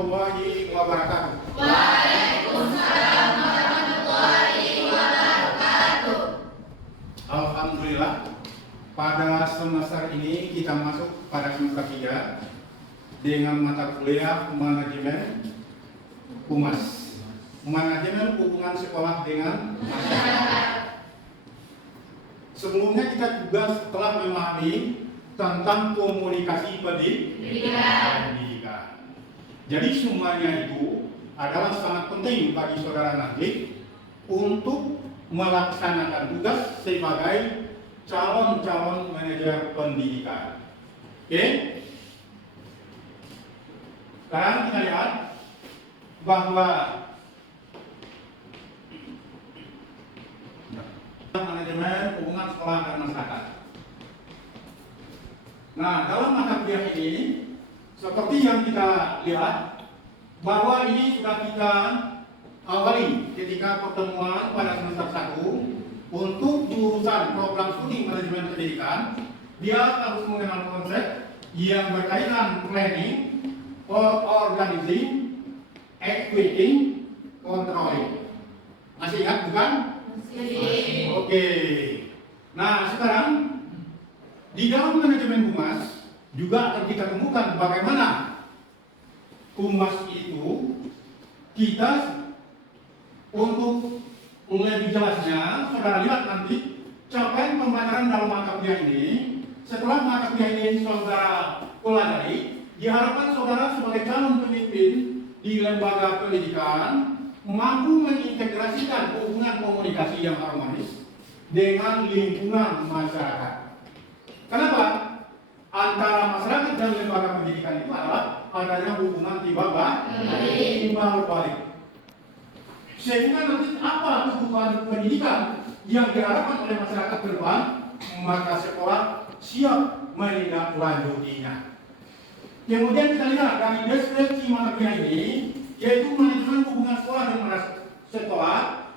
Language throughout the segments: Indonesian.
warahmatullahi wabarakatuh. Waalaikumsalam warahmatullahi wabarakatuh. Alhamdulillah, pada semester ini kita masuk pada semester 3 dengan mata kuliah manajemen humas, manajemen hubungan sekolah dengan masyarakat. Sebelumnya kita juga telah memahami tentang komunikasi pendidikan. Jadi semuanya itu adalah sangat penting bagi saudara nanti untuk melaksanakan tugas sebagai calon-calon manajer pendidikan. Oke? Sekarang kita lihat bahwa manajemen hubungan sekolah dan masyarakat. Nah, dalam mata kuliah ini, seperti yang kita lihat, bahwa ini sudah kita awali ketika pertemuan pada semester 1 untuk jurusan program studi manajemen pendidikan. Dia harus mengenal konsep yang berkaitan planning, organizing, executing, controlling. Masih ingat bukan? Oke. Nah, sekarang di dalam manajemen humas juga akan kita temukan bagaimana humas itu kita untuk lebih jelasnya saudara lihat nanti capaian pembelajaran dalam mata kuliah ini. Setelah mata kuliah ini saudara pelajari, diharapkan saudara sebagai calon pemimpin di lembaga pendidikan mampu mengintegrasikan hubungan komunikasi yang harmonis dengan lingkungan masyarakat. Kenapa? Antara masyarakat dan lembaga pendidikan itu adalah adanya hubungan timbal balik. Sehingga nanti apa hubungan pendidikan yang diharapkan oleh masyarakat ke depan, maka sekolah siap menindaklanjutinya. Kemudian kita lihat dari deskripsi mata kuliah ini, yaitu manajemen hubungan sekolah dan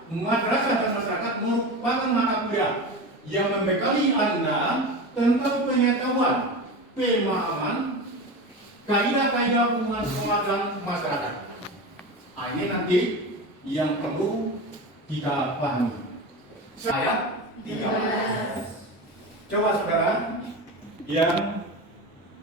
madrasah dan masyarakat merupakan mata kuliah yang membekali Anda tentang pengetahuan, pemahaman, kaidah-kaidah hubungan sekolah dan masyarakat. Nah, ini nanti yang perlu kita pahami. Ayat 13. Coba saudara yang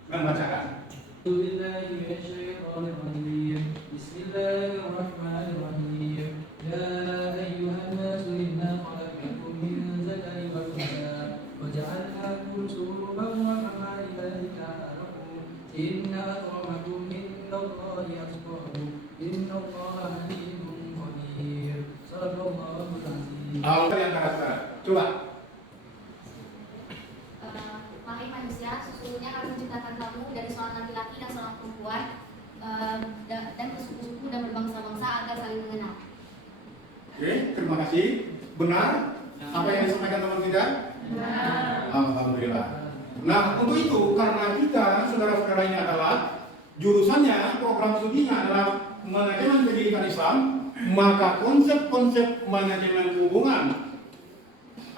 membacakan. Bismillahirrahmanirrahim. Ya ayyuhan nasu inna khalaqnakum min dzakarin wa untha wa ja'alnakum shu'uban wa qabaila lita'arafu. Inna akramakum indallahi atqakum. Innallaha alimun khabir. Shadaqallahul azim. Awal yang terasa. Coba. Wahai manusia, sesungguhnya kami menciptakan kamu dari seorang laki-laki dan seorang perempuan, dan bersuku-suku dan berbangsa-bangsa agar saling mengenal. Oke, terima kasih. Benar? Apa yang disampaikan teman kita? Benar. Alhamdulillah. Nah, untuk itu karena kita saudara-saudara ini adalah jurusannya, program studinya adalah manajemen pendidikan Islam, maka konsep-konsep manajemen hubungan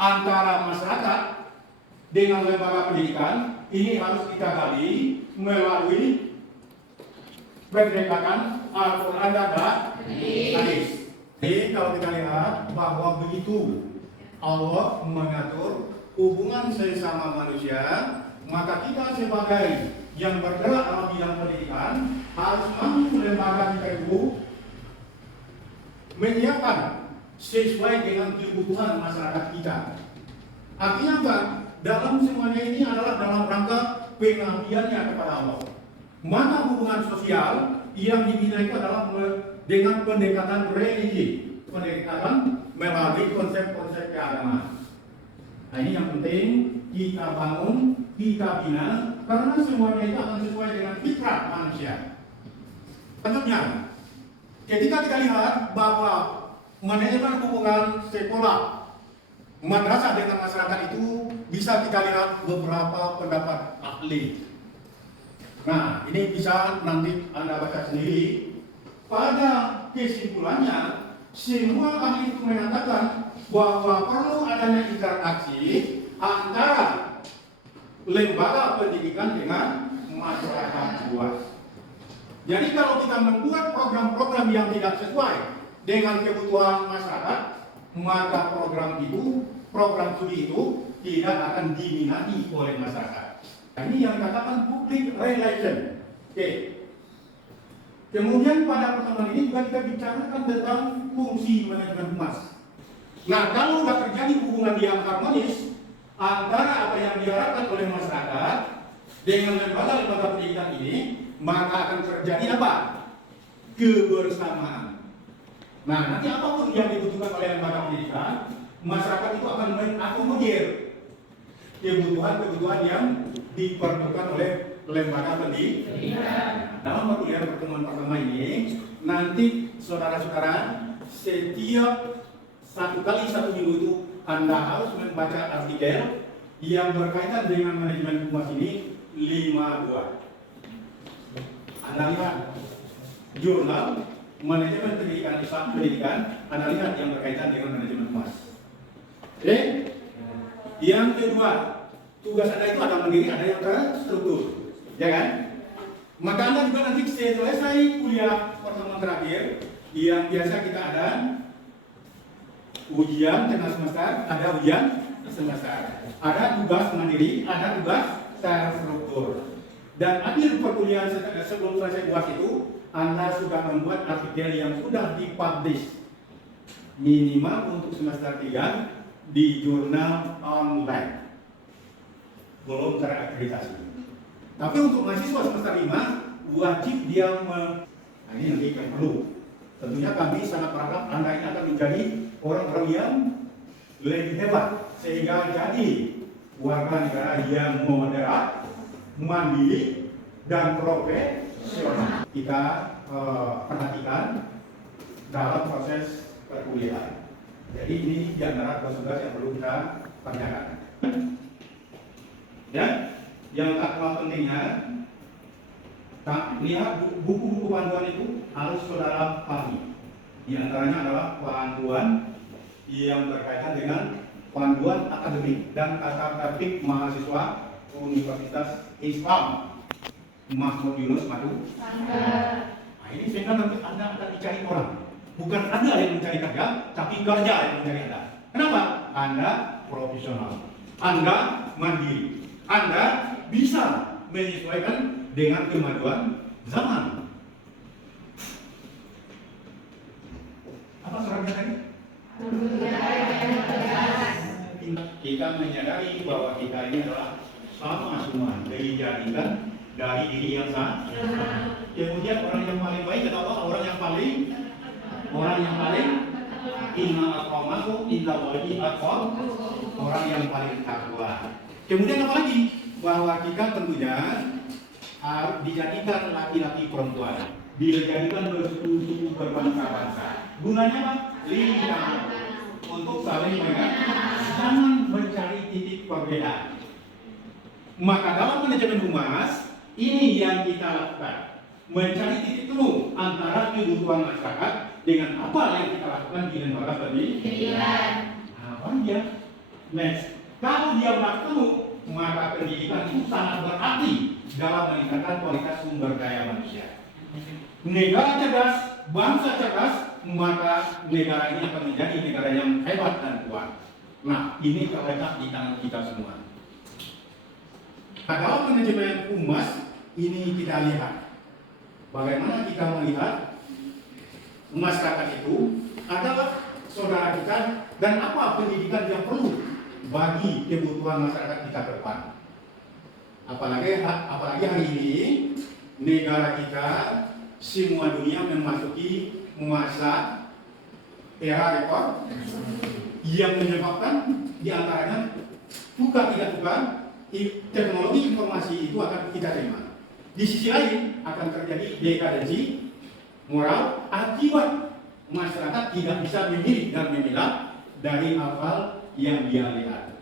antara masyarakat dengan lembaga pendidikan ini harus kita gali melalui pendekatan Al-Quran dan hadis. Jadi kalau kita lihat bahwa begitu Allah mengatur hubungan sesama manusia, maka kita sebagai yang bergerak dalam bidang pendidikan harus mampu lembaga kita itu menyiapkan sesuai dengan kebutuhan masyarakat kita. Artinya apa? Dalam semuanya ini adalah dalam rangka pengabdiannya kepada Allah. Mana hubungan sosial yang dibina itu adalah dengan pendekatan religi, pendekatan melalui konsep-konsep keagamaan. Nah, ini yang penting kita bangun, kita bina, karena semuanya itu akan sesuai dengan fitrah manusia. Tentunya, ketika kita lihat bahwa manajemen hubungan sekolah madrasah dengan masyarakat itu bisa kita lihat beberapa pendapat ahli. Nah, ini bisa nanti Anda baca sendiri. Pada kesimpulannya, semua ahli itu mengatakan bahwa perlu adanya interaksi antara lembaga pendidikan dengan masyarakat luas. Jadi kalau kita membuat program-program yang tidak sesuai dengan kebutuhan masyarakat, maka program studi itu tidak akan diminati oleh masyarakat. Ini yang dikatakan public relation. Oke. Kemudian pada pertemuan ini juga kita bicarakan tentang fungsi manajemen humas. Nah, kalau sudah terjadi hubungan yang harmonis antara apa yang diharapkan oleh masyarakat dengan lembaga-lembaga pendidikan ini, maka akan terjadi apa? Kebersamaan. Nah, nanti apapun yang dibutuhkan oleh lembaga pendidikan, masyarakat itu akan mengakomodir kebutuhan-kebutuhan yang diperlukan oleh lembaga pendidikan. Dalam kuliah pertemuan pertama ini, nanti saudara-saudara setiap 1 kali 1 minggu itu Anda harus membaca artikel yang berkaitan dengan manajemen humas ini 5 buah. Anda lihat jurnal manajemen pendidikan Islam pendidikan, Anda lihat yang berkaitan dengan manajemen humas. Oke? Yang kedua, tugas Anda itu ada mandiri, ada yang terstruktur, ya kan? Maka Anda juga nanti selesai kuliah pertemuan terakhir yang biasa kita ada ujian tengah semester, ada ujian semester, ada tugas mandiri, ada tugas terstruktur. Dan akhir perkuliahan sebelum selesai UAS itu, Anda sudah membuat artikel yang sudah dipublish minimal untuk semester 3 di jurnal online, belum terakreditasi. Tapi untuk mahasiswa semester 5 wajib dia nah ini nanti yang perlu. Tentunya kami sangat berharap Anda ini akan menjadi orang-orang yang lebih hebat sehingga jadi warga negara yang moderat, mandiri dan profesional. Kita perhatikan dalam proses perkuliahan. Jadi ini di antara tugas yang perlu kita tanyakan. Ya, yang tak kalah pentingnya, lihat buku-buku panduan itu harus saudara pahami. Di antaranya adalah panduan yang berkaitan dengan panduan akademik dan tata tertib mahasiswa Universitas Islam Mahmud Yunus Madu. Nah, ini sehingga nanti Anda akan dicari orang. Bukan Anda yang mencari kerja, tapi kerja yang mencari Anda. Kenapa? Anda profesional, Anda mandiri, Anda bisa menyesuaikan dengan kemajuan zaman. Apa suratnya tadi? Kita menyadari bahwa kita ini adalah sama semua, dijadikan dari diri yang sama. Kemudian orang yang paling baik adalah orang yang paling inna akramakum indallahi atqakum, orang yang paling takwa. Kemudian apa lagi? Bahwa kita tentunya harus dijadikan laki-laki perempuan, dijadikan bersuku-suku berbangsa-bangsa. Gunanya apa? Lidah untuk saling mengerti, jangan mencari titik perbedaan. Maka dalam manajemen humas ini yang kita lakukan, mencari titik temu antara kebutuhan masyarakat dengan apa yang kita lakukan di lembaga pendidikan. Apa dia? Next, kalau dia bertemu, maka pendidikan itu sangat berarti dalam meningkatkan kualitas sumber daya manusia. Negara cerdas, bangsa cerdas, maka negara ini akan menjadi negara yang hebat dan kuat. Nah, ini terletak di tangan kita semua. Dalam manajemen humas ini kita lihat bagaimana kita melihat masyarakat itu adalah saudara kita dan apa pendidikan yang perlu bagi kebutuhan masyarakat kita ke depan. Apalagi hari ini negara kita, semua dunia memasuki masa era rekor yang menyebabkan diantaranya suka tidak suka teknologi informasi itu akan kita terima. Di sisi lain akan terjadi dekadensi moral akibat masyarakat tidak bisa memilih dan memilah dari hal yang dia lihat.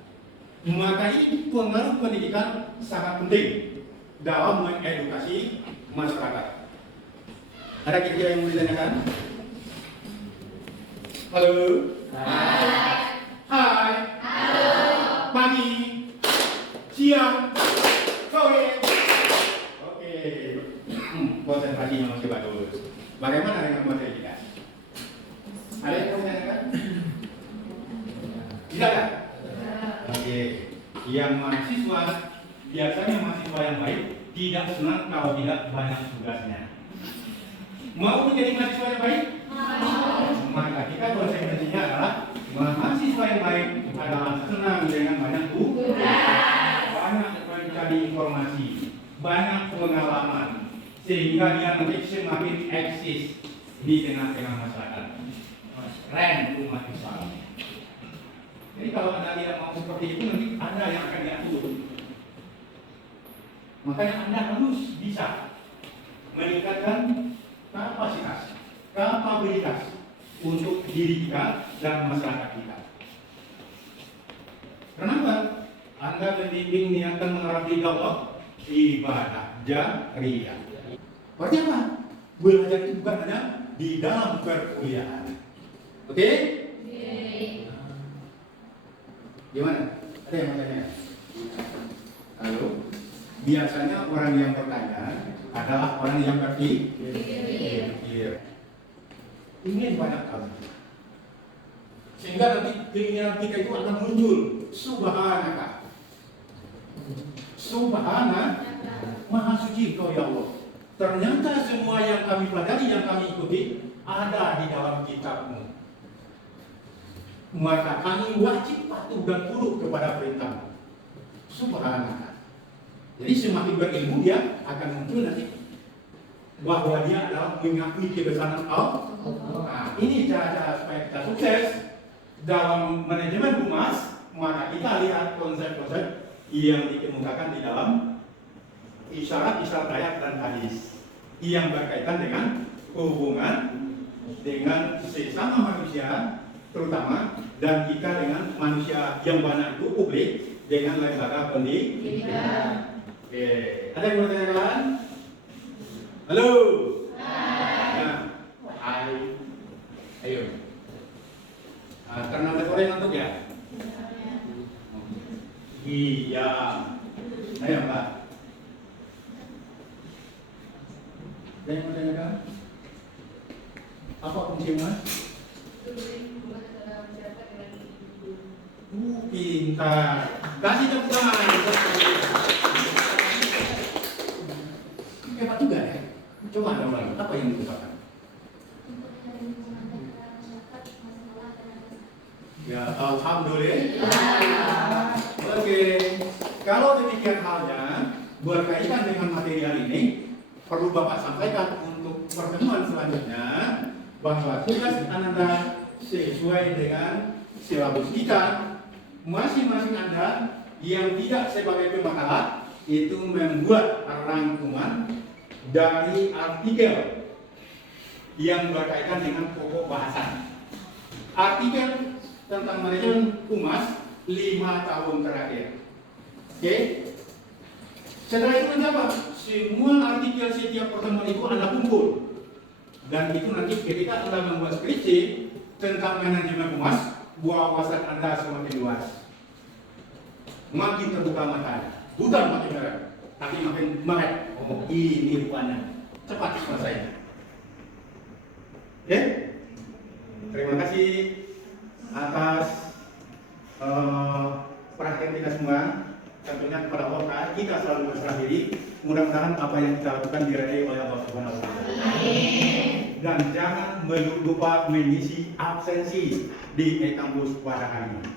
Maka ini pengaruh pendidikan sangat penting dalam mengedukasi masyarakat. Ada kira-kira yang mau ditanyakan? Halo. Hai. Hai. Halo. Pagi. Siang. Sore. Oke. Konsentrasinya Bagaimana dengan materi kita? Ada yang mau ditanyakan? Tidak kan? Oke. Yang mahasiswa, biasanya mahasiswa yang baik tidak senang kalau tidak banyak tugasnya. Mau menjadi mahasiswa yang baik? Maka kita konsekuensinya adalah mahasiswa yang baik adalah senang dengan banyak tugas, banyak mencari informasi, banyak pengalaman, sehingga dia nanti semakin eksis di tengah-tengah masyarakat. Keren umat Islam. Jadi kalau Anda tidak mau seperti itu, nanti Anda yang akan diatur. Makanya Anda harus bisa meningkatkan kapabilitas untuk diri kita dan masyarakat kita. Kenapa? Anda membimbing niatan mengharap Allah, ibadah jariyah. Berarti apa? Belajar itu bukan hanya di dalam perkuliahan. Oke? Gimana? Ada yang mau tanya? Halo? Biasanya orang yang bertanya adalah orang yang berpikir. Ingin banyak hal. Sehingga nanti keinginan kita itu akan muncul. Subhanaka. Subhana, Maha Suci Kau ya Allah. Ternyata semua yang kami pelajari, yang kami ikuti ada di dalam kitab-Mu. Maka kami wajib patuh dan tunduk kepada perintah. Subhanallah. Jadi semakin berilmu dia akan muncul nanti bahwa dia adalah mengakui kebesaran Allah. Nah, ini cara-cara supaya kita sukses dalam manajemen humas. Maka kita lihat konsep-konsep yang dikemukakan di dalam isyarat-isyarat ayat dan hadis yang berkaitan dengan hubungan dengan sesama manusia, terutama, dan kita dengan manusia yang banyak itu publik dengan lembaga pendidikan. Oke, ada yang mau tanyakan? Halo. Nah, hai. Ayo. Karena ada orang yang ngantuk ya? Iya. Ayo Mbak. Ada yang mau tanyakan? Apa fungsi Mas? Pintar. Kasih tepuk tangan. Hebat juga ya. Coba ada orang. Apa yang diusahakan? Ya, alhamdulillah. Oke. Kalau demikian halnya berkaitan dengan material ini, perlu Bapak sampaikan untuk pertemuan selanjutnya bahwa tugas Anda sesuai dengan silabus kita. Masing-masing Anda yang tidak sebagai pemakalah itu membuat rangkuman dari artikel yang berkaitan dengan pokok bahasan. Artikel tentang manajemen humas 5 tahun terakhir. Oke? Setelah itu nanti apa? Semua artikel setiap pertemuan itu Anda kumpul. Dan itu nanti ketika Anda membuat skripsi tentang manajemen humas, wawasan Anda semakin luas. Makin terbuka matanya. Bukan makin merah, tapi makin melek. Oh, ini rupanya. Cepat selesai. Oke? Terima kasih atas perhatian kita semua. Tentunya kepada Allah kita selalu berserah diri. Mudah-mudahan apa yang kita lakukan diridai oleh Allah Subhanahu wa Ta'ala. Dan jangan lupa mengisi absensi di e-kampus pada hari ini.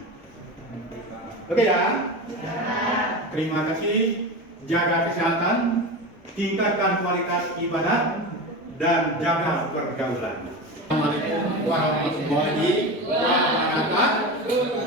Oke ya? Terima kasih. Jaga kesehatan, tingkatkan kualitas ibadah, dan jaga pergaulan. Assalamualaikum warahmatullahi wabarakatuh.